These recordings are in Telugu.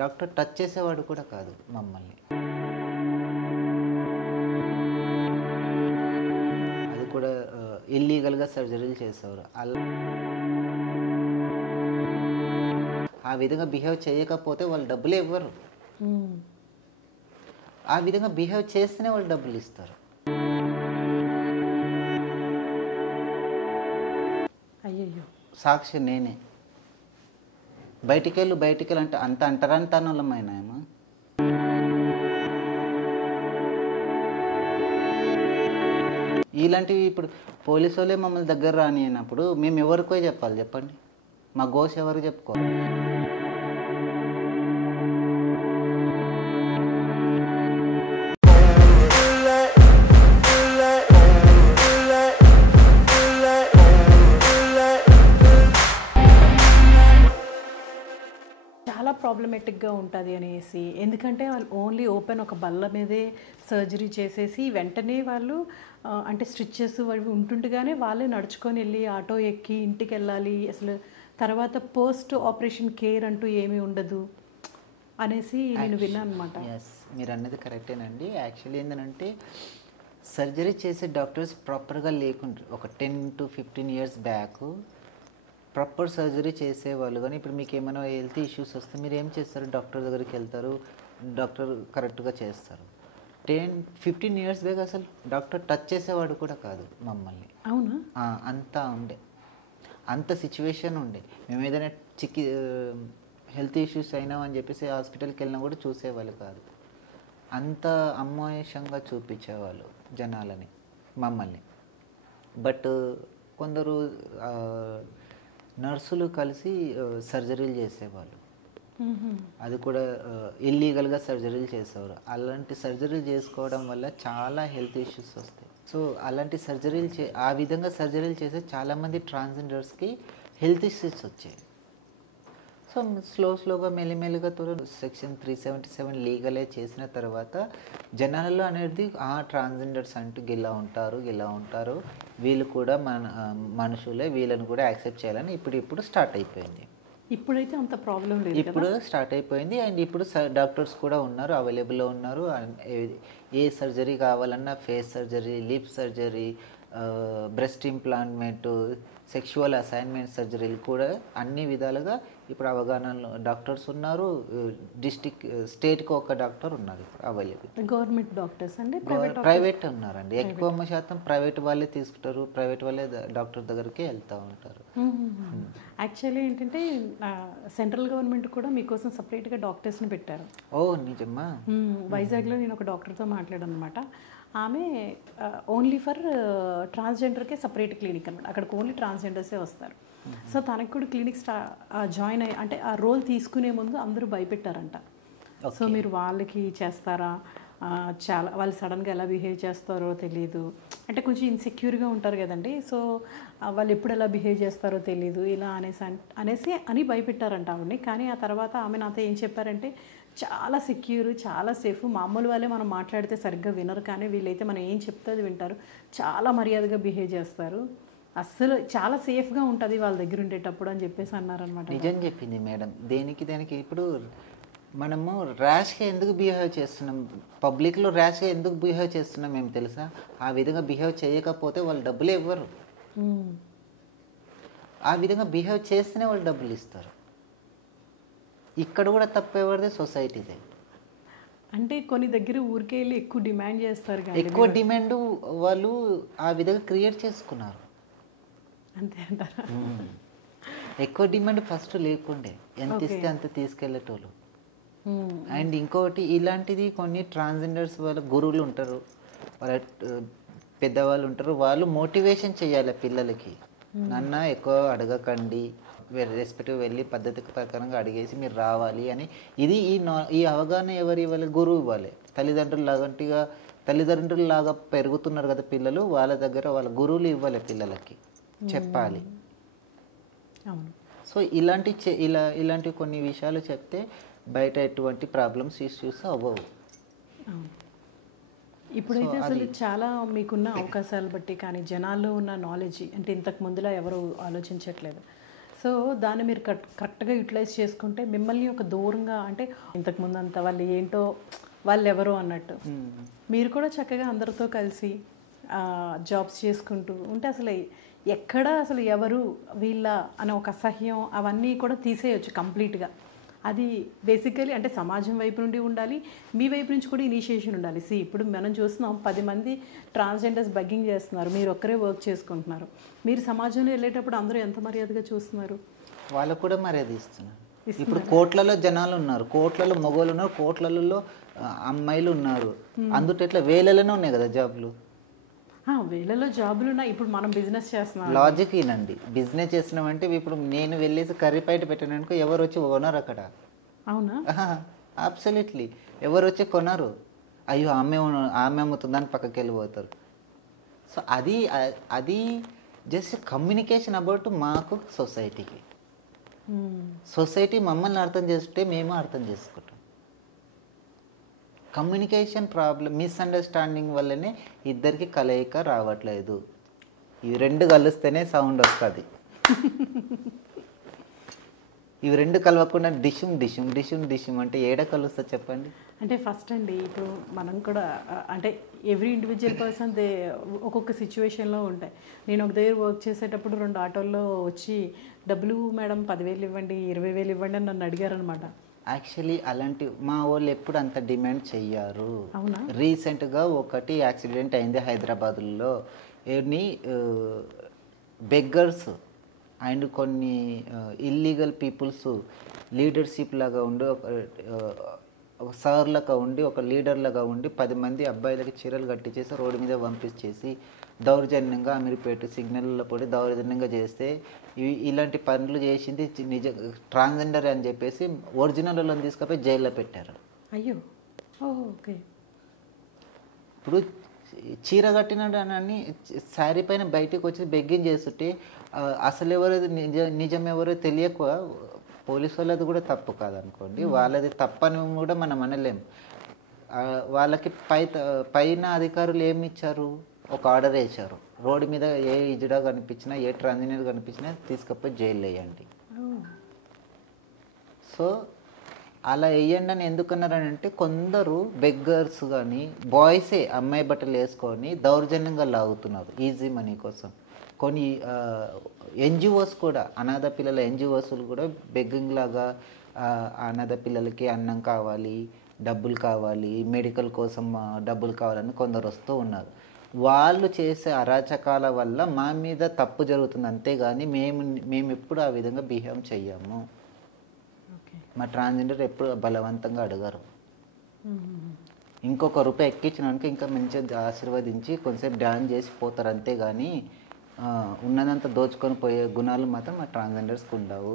డాక్టర్ టచ్ చేసేవాడు కూడా కాదు మమ్మల్ని. అది కూడా ఇల్లీగల్‌గా సర్జరీలు చేసేవారు. ఆ విధంగా బిహేవ్ చేయకపోతే వాళ్ళు డబ్బులే ఇవ్వరు. ఆ విధంగా బిహేవ్ చేస్తేనే వాళ్ళు డబ్బులిస్తారు. అయ్యయ్యో! సాక్షి నేనే. బయటికెళ్ళు అంటే అంత అంటరానితనంలమైనామా? ఇలాంటివి ఇప్పుడు పోలీసోళ్ళే మమ్మల్ని దగ్గర రానియనప్పుడు మేము ఎవరికో చెప్పాలి చెప్పండి? మా గోష్ ఎవరికి చెప్పుకోవాలి? చాలా ప్రాబ్లమాటిక్‌గా ఉంటది అనేసి. ఎందుకంటే వాళ్ళు ఓన్లీ ఓపెన్ ఒక బల్ల మీదే సర్జరీ చేసేసి వెంటనే వాళ్ళు అంటే స్టిచెస్ అవి ఉంటుండగానే వాళ్ళే నడుచుకొని వెళ్ళి ఆటో ఎక్కి ఇంటికెళ్ళాలి. అసలు తర్వాత పోస్ట్ ఆపరేషన్ కేర్ అంటూ ఏమీ ఉండదు అనేసి నేను విన్నానన్నమాట. యెస్. మీరన్నది కరెక్టేనండి. యాక్చువల్లీ ఏందనంటే సర్జరీ చేసే డాక్టర్స్ ప్రాపర్‌గా లేకుండ్రు. ఒక 10-15 ఇయర్స్ బ్యాక్ ప్రాపర్ సర్జరీ చేసేవాళ్ళు. కానీ ఇప్పుడు మీకేమైనా హెల్త్ ఇష్యూస్ వస్తే మీరేం చేస్తారు? డాక్టర్ దగ్గరికి వెళ్తారు. డాక్టర్ కరెక్ట్‌గా చేస్తారు. 15 ఇయర్స్ బ్యాక్ అసలు డాక్టర్ టచ్ చేసేవాడు కూడా కాదు మమ్మల్ని. అవునా? అంతా ఉండే. అంత సిచ్యువేషన్ ఉండే. మేము ఏదైనా హెల్త్ ఇష్యూస్ అయినామని చెప్పేసి హాస్పిటల్‌కి వెళ్ళినా కూడా చూసేవాళ్ళు కాదు. అంత అమాయషంగా చూపించేవాళ్ళు జనాలని, మమ్మల్ని. బట్ కొందరు నర్సులు కలిసి సర్జరీలు చేసేవాళ్ళు. అది కూడా ఇల్లీగల్‌గా సర్జరీలు చేసేవారు. అలాంటి సర్జరీలు చేసుకోవడం వల్ల చాలా హెల్త్ ఇష్యూస్ వస్తాయి. సో అలాంటి సర్జరీలు ఆ విధంగా సర్జరీలు చేసే చాలామంది ట్రాన్స్జెండర్స్కి హెల్త్ ఇష్యూస్ వచ్చాయి. సో స్లోగా మెల్లిమెల్లిగా సెక్షన్ 377 లీగలే చేసిన తర్వాత జనాలలో అనేది ట్రాన్స్జెండర్స్ అంటూ ఇలా ఉంటారు, వీళ్ళు కూడా మనుషులే, వీళ్ళని కూడా యాక్సెప్ట్ చేయాలని ఇప్పుడు స్టార్ట్ అయిపోయింది. ఇప్పుడైతే అంత ప్రాబ్లం లేదు కదా? ఇప్పుడు స్టార్ట్ అయిపోయింది. అండ్ ఇప్పుడు డాక్టర్స్ కూడా ఉన్నారు, అవైలబుల్లో ఉన్నారు. ఏ సర్జరీ కావాలన్నా face surgery, lip surgery, breast implantment, sexual assignment సర్జరీలు కూడా అన్ని విధాలుగా ఇప్పుడు అవగాహనలో డాక్టర్స్ ఉన్నారు. స్టేట్కి ఒక డాక్టర్ ఉన్నారు ఇప్పుడు అవైలబుల్. గవర్నమెంట్ డాక్టర్స్ అండి? ప్రైవేట్ ఉన్నారండి. ఎక్కువ శాతం ప్రైవేట్ వాళ్ళే తీసుకుంటారు. ప్రైవేట్ వాళ్ళే డాక్టర్ దగ్గరికి వెళ్తూ ఉంటారు. యాక్చువల్లీ ఏంటంటే సెంట్రల్ గవర్నమెంట్ కూడా మీకోసం సపరేట్గా డాక్టర్స్ని పెట్టారు. ఓ నిజమా? వైజాగ్లో నేను ఒక డాక్టర్తో మాట్లాడాను అనమాట. ఆమె ఓన్లీ ఫర్ ట్రాన్స్జెండర్కే సపరేట్ క్లినిక్ అనమాట. అక్కడికి ఓన్లీ ట్రాన్స్జెండర్సే వస్తారు. సో తనకు కూడా క్లినిక్ జాయిన్ అయ్యి అంటే ఆ రోల్ తీసుకునే ముందు అందరూ భయపెట్టారంట. సో మీరు వాళ్ళకి చేస్తారా, చాలా వాళ్ళు సడన్గా ఎలా బిహేవ్ చేస్తారో తెలియదు, అంటే కొంచెం ఇన్సెక్యూర్గా ఉంటారు కదండి. సో వాళ్ళు ఎప్పుడు ఎలా బిహేవ్ చేస్తారో తెలియదు ఇలా అని భయపెట్టారంట ఆవిడని. కానీ ఆ తర్వాత ఆమె నాతో ఏం చెప్పారంటే చాలా సెక్యూర్, చాలా సేఫ్. మామూలు వాళ్ళే మనం మాట్లాడితే సరిగ్గా వినరు, కానీ వీళ్ళైతే మనం ఏం చెప్తే అది వింటారు. చాలా మర్యాదగా బిహేవ్ చేస్తారు, అస్సలు చాలా సేఫ్గా ఉంటుంది వాళ్ళ దగ్గర ఉండేటప్పుడు అని చెప్పేసి అన్నారనమాట. నిజం చెప్పింది మేడం. దేనికి ఇప్పుడు మనము ర్యాష్గా ఎందుకు బిహేవ్ చేస్తున్నాం, పబ్లిక్లో ర్యాష్గా ఎందుకు బిహేవ్ చేస్తున్నాం మేము తెలుసా? ఆ విధంగా బిహేవ్ చేయకపోతే వాళ్ళు డబ్బులే ఇవ్వరు. ఆ విధంగా బిహేవ్ చేస్తేనే వాళ్ళు డబ్బులు ఇస్తారు. ఇక్కడ కూడా తప్పు ఎవరిదే? సొసైటీదే. అంటే కొన్ని దగ్గర ఊరికే వెళ్ళి ఎక్కువ డిమాండ్ చేస్తారు కానీ ఎక్కువ డిమాండ్ వాళ్ళు ఆ విధంగా క్రియేట్ చేసుకున్నారు. అంతే అంటారా? ఎక్కువ డిమాండ్ ఫస్ట్ లేకుండే, ఎంత ఇస్తే అంత తీసుకెళ్ళేటోళ్ళు. అండ్ ఇంకొకటి ఇలాంటిది కొన్ని ట్రాన్స్జెండర్స్ వాళ్ళ గురువులు ఉంటారు, వాళ్ళ పెద్దవాళ్ళు ఉంటారు, వాళ్ళు మోటివేషన్ చేయాలి పిల్లలకి. నన్న ఎక్కువ అడగకండి, రెస్పెక్టివ్ వెళ్ళి పద్ధతి ప్రకారంగా అడిగేసి మీరు రావాలి అని. ఇది ఈ అవగాహన ఎవరు ఇవ్వాలి? గురువు ఇవ్వాలి. తల్లిదండ్రులలాగా పెరుగుతున్నారు కదా పిల్లలు, వాళ్ళ దగ్గర వాళ్ళ గురువులు ఇవ్వాలి, పిల్లలకి చెప్పాలి. సో ఇలాంటి కొన్ని విషయాలు చెప్తే బయట ఎటువంటి ప్రాబ్లమ్స్ ఇష్యూస్ అవ్వవు. ఇప్పుడైతే అసలు చాలా మీకున్న అవకాశాలు బట్టి కానీ జనాల్లో ఉన్న నాలెడ్జ్ అంటే ఇంతకు ముందులా ఎవరు ఆలోచించట్లేదు. సో దాన్ని మీరు కరెక్ట్గా యూటిలైజ్ చేసుకుంటే మిమ్మల్ని ఒక దూరంగా అంటే ఇంతకుముందు అంత వాళ్ళు ఏంటో వాళ్ళు ఎవరో అన్నట్టు మీరు కూడా చక్కగా అందరితో కలిసి జాబ్స్ చేసుకుంటూ ఉంటే అసలు ఎక్కడ అసలు ఎవరు వీళ్ళ అనే ఒక అసహ్యం అవన్నీ కూడా తీసేయచ్చు కంప్లీట్గా. అది బేసికలీ అంటే సమాజం వైపు నుండి ఉండాలి, మీ వైపు నుంచి కూడా ఇనిషియేషన్ ఉండాలి. ఇప్పుడు మనం చూస్తున్నాం 10 మంది ట్రాన్స్జెండర్స్ బగ్గింగ్ చేస్తున్నారు, మీరు ఒక్కరే వర్క్ చేసుకుంటున్నారు. మీరు సమాజంలో వెళ్ళేటప్పుడు అందరూ ఎంత మర్యాదగా చూస్తున్నారు? వాళ్ళకు కూడా మర్యాద ఇస్తున్నారు. ఇప్పుడు కోట్లలో జనాలు ఉన్నారు, కోట్లలో మగవాళ్ళు ఉన్నారు, కోట్లలో అమ్మాయిలు ఉన్నారు. అందులో ఎట్లా వేలలోనే ఉన్నాయి కదా జాబ్లు. వేలలో జాబులు ఉన్నాయి. ఇప్పుడు మనం బిజినెస్ చేస్తున్నాం, లాజిక్ ఏనండి. బిజినెస్ చేస్తున్నామంటే ఇప్పుడు నేను వెళ్ళేసి కర్రీ బయట పెట్టాననుకో ఎవరు వచ్చి కొనరు అక్కడ. అవునా? అబ్సల్యూట్లీ ఎవరు వచ్చి కొనరు. అయ్యో ఆమె అమ్ముతుందని పక్కకి వెళ్ళిపోతారు. సో అది జస్ట్ కమ్యూనికేషన్ అబౌట్ మాకు సొసైటీకి. సొసైటీ మమ్మల్ని అర్థం చేసుకుంటే మేము అర్థం చేసుకుంటాం. కమ్యూనికేషన్ ప్రాబ్లం, మిస్అండర్స్టాండింగ్ వల్లనే ఇద్దరికి కలయిక రావట్లేదు. ఇవి రెండు కలిస్తేనే సౌండ్ వస్తుంది. ఇవి రెండు కలవకుండా డిషుమ్ డిషుమ్ డిషుమ్ డిషుమ్ అంటే ఏడ కలుస్తుంది చెప్పండి? అంటే ఫస్ట్ అండి ఇప్పుడు మనం కూడా అంటే ఎవ్రీ ఇండివిజువల్ పర్సన్ ఒక్కొక్క సిచ్యువేషన్లో ఉంటాయి. నేను ఒక దగ్గర వర్క్ చేసేటప్పుడు 2 ఆటోల్లో వచ్చి డబ్బులు మేడం 10,000 ఇవ్వండి, 20,000 ఇవ్వండి అని నన్ను అడిగారనమాట. యాక్చువల్లీ అలాంటి మా వాళ్ళు ఎప్పుడు అంత డిమాండ్ చెయ్యారు. అవునా? రీసెంట్గా ఒకటి యాక్సిడెంట్ అయింది హైదరాబాద్లో. ఏమి బెగ్గర్స్ అండ్ కొన్ని ఇల్లీగల్ పీపుల్స్ లీడర్షిప్ లాగా ఉండి ఒక సార్ లాగా ఉండి ఒక లీడర్ లాగా ఉండి 10 మంది అబ్బాయిలకి చీరలు కట్టించేసి రోడ్డు మీద పంపించేసి దౌర్జన్యంగా అమీర్పేట సిగ్నల్లో పడి దౌర్జన్యంగా చేస్తే ఇలాంటి పనులు చేసింది నిజ ట్రాన్స్జెండర్ అని చెప్పేసి ఒరిజినల్ వాళ్ళని తీసుకుపోయి జైల్లో పెట్టారు. అయ్యో, ఓకే. ఇప్పుడు చీర కట్టినాడు అని శారీ పైన బయటకు వచ్చి బెగ్గింగ్ చేస్తుంటే అసలు ఎవరు నిజం ఎవరో తెలియక పోలీసు వాళ్ళది కూడా తప్పు కాదనుకోండి, వాళ్ళది తప్పని కూడా మనం అనలేము. వాళ్ళకి పైన అధికారులు ఏమి ఇచ్చారు? ఒక ఆర్డర్ వేశారు, రోడ్డు మీద ఏ ఇజడా కనిపించినా ఏ ట్రాన్స్జెండర్ కనిపించినా తీసుకపోయి జైలు వేయండి. సో అలా వేయండి అని ఎందుకన్నారంటే కొందరు బెగ్గర్స్ కానీ బాయ్సే అమ్మాయి బట్టలు వేసుకొని దౌర్జన్యంగా లాగుతున్నారు ఈజీ మనీ కోసం. కొన్ని ఎన్జిఓస్ కూడా అనాథ పిల్లల ఎన్జిఓస్లు కూడా బెగ్గింగ్ లాగా అనాథ పిల్లలకి అన్నం కావాలి, డబ్బులు కావాలి, మెడికల్ కోసం డబ్బులు కావాలని కొందరు వస్తూ ఉన్నారు. వాళ్ళు చేసే అరాచకాల వల్ల మా మీద తప్పు జరుగుతుంది, అంతేగాని మేము ఎప్పుడు ఆ విధంగా బిహేవ్ చెయ్యము. మా ట్రాన్స్జెండర్ ఎప్పుడు బలవంతంగా అడగరు. ఇంకొక రూపాయి ఎక్కించినాక ఇంకా మంచిగా ఆశీర్వదించి కొంచెంసేపు డ్యాన్స్ చేసి పోతారు, అంతేగాని ఉన్నదంతా దోచుకొని పోయే గుణాలు మాత్రం మా ట్రాన్స్జెండర్స్కి ఉండవు.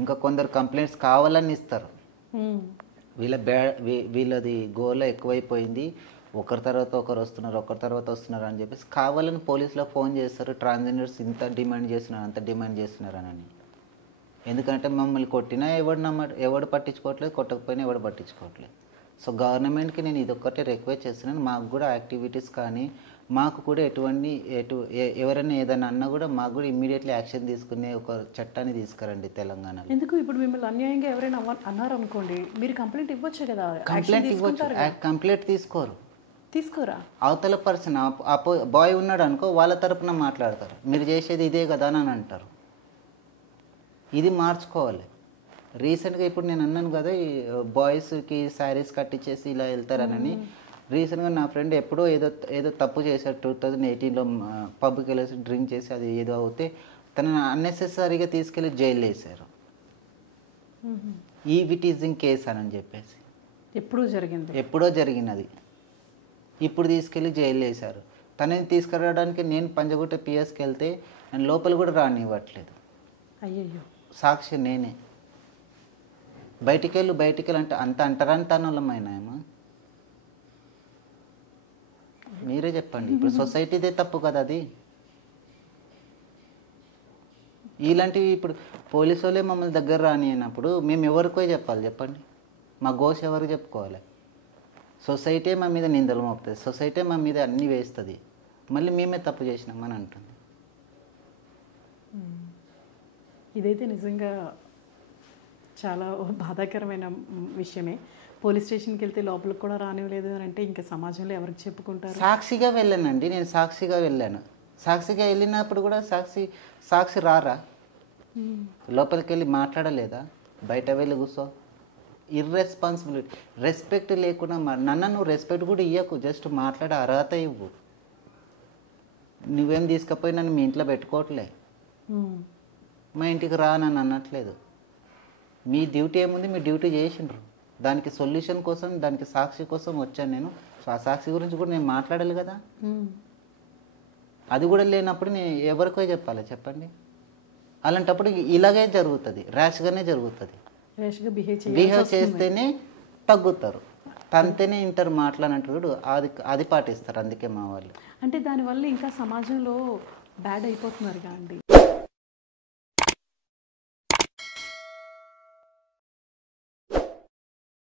ఇంకా కొందరు కంప్లైంట్స్ కావాలని ఇస్తారు. వీళ్ళది గోల ఎక్కువైపోయింది, ఒకరి తర్వాత ఒకరు వస్తున్నారు అని చెప్పేసి కావాలని పోలీసులకు ఫోన్ చేస్తారు. ట్రాన్స్జెండర్స్ ఇంత డిమాండ్ చేస్తున్నారు, అంత డిమాండ్ చేస్తున్నారని. ఎందుకంటే మమ్మల్ని కొట్టినా ఎవడు పట్టించుకోవట్లేదు, కొట్టకపోయినా ఎవడు పట్టించుకోవట్లేదు. సో గవర్నమెంట్కి నేను ఇదొక్కటే రిక్వెస్ట్ చేస్తున్నాను, మాకు కూడా యాక్టివిటీస్ కానీ మాకు కూడా ఎవరైనా ఏదైనా అన్నా కూడా మాకు కూడా ఇమ్మీడియట్లీ యాక్షన్ తీసుకునే ఒక చట్టాన్ని తీసుకురండి తెలంగాణలో. ఎందుకు ఇప్పుడు మిమ్మల్ని అన్యాయంగా ఎవరైనా అన్నారనుకోండి, మీరు కంప్లైంట్ ఇవ్వచ్చు కదా. కంప్లైంట్ ఇవ్వచ్చు, కంప్లైంట్ తీసుకోరా. అవతల పర్సన్ బాయ్ ఉన్నాడు అనుకో, వాళ్ళ తరపున మాట్లాడతారు, మీరు చేసేది ఇదే కదా అని అంటారు. ఇది మార్చుకోవాలి. రీసెంట్గా ఇప్పుడు నేను అన్నాను కదా ఈ బాయ్స్కి శారీస్ కట్టించేసి ఇలా వెళ్తారనని. రీసెంట్గా నా ఫ్రెండ్ ఎప్పుడో ఏదో తప్పు చేశాడు 2018లో పబ్కి వెళ్ళేసి డ్రింక్ చేసి అది ఏదో అవుతే తనని అన్నెసెసరీగా తీసుకెళ్ళి జైలు వేశారు. ఈ విటీజింగ్ కేస్ అని చెప్పేసి ఎప్పుడో జరిగినది ఇప్పుడు తీసుకెళ్ళి జైలు వేశారు. తనని తీసుకురావడానికి నేను పంజగుట్ట పిఎస్కి వెళ్తే నన్ను లోపల కూడా రానివ్వట్లేదు. అయ్యో, సాక్షి నేనే. బయటికి అంటే అంత అంటరాని తనలమైనాయమ్మా. మీరే చెప్పండి. ఇప్పుడు సొసైటీదే తప్పు కదా అది. ఇలాంటివి ఇప్పుడు పోలీసు వాళ్ళే మమ్మల్ని దగ్గర రానియనప్పుడు మేము ఎవరికో చెప్పాలి చెప్పండి? మా ఘోష ఎవరికి చెప్పుకోవాలి? సొసైటీ మా మీద నిందలు మోపుతుంది, సొసైటీ మా మీద అన్నీ వేస్తుంది, మళ్ళీ మేమే తప్పు చేసినామని అంటుంది. ఇదైతే నిజంగా చాలా బాధాకరమైన విషయమే. పోలీస్ స్టేషన్కి వెళ్తే లోపలికి కూడా రానివ్వలేదు అని అంటే ఇంకా సమాజంలో ఎవరికి చెప్పుకుంటారు? సాక్షిగా వెళ్ళానండి, నేను సాక్షిగా వెళ్ళాను. సాక్షిగా వెళ్ళినప్పుడు కూడా సాక్షి రారా? లోపలికి వెళ్ళి మాట్లాడలేదా? బయట వెళ్ళి కూర్చో. ఇర్రెస్పాన్సిబిలిటీ, రెస్పెక్ట్ లేకుండా నన్ను నువ్వు రెస్పెక్ట్ కూడా ఇవ్వకు, జస్ట్ మాట్లాడే అర్హత ఇవ్వు. నువ్వేం తీసుకుపోయి నన్ను మీ ఇంట్లో పెట్టుకోవట్లే, మా ఇంటికి రా నన్ను అనట్లేదు. మీ డ్యూటీ ఏముంది, మీ డ్యూటీ చేసిండ్రు. దానికి సొల్యూషన్ కోసం, దానికి సాక్షి కోసం వచ్చాను నేను. సో ఆ సాక్షి గురించి కూడా నేను మాట్లాడాలి కదా. అది కూడా లేనప్పుడు నేను ఎవరికో చెప్పాలి చెప్పండి. అలాంటప్పుడు ఇలాగే జరుగుతుంది, ర్యాష్గానే జరుగుతుంది. ర్యాష్గా బిహేవ్ చేస్తేనే తగ్గుతారు, తంతేనే ఇంటర్ మాట్లాడినట్టు అది పాటిస్తారు. అందుకే మా వాళ్ళు అంటే దానివల్ల ఇంకా సమాజంలో బ్యాడ్ అయిపోతున్నారు అండి.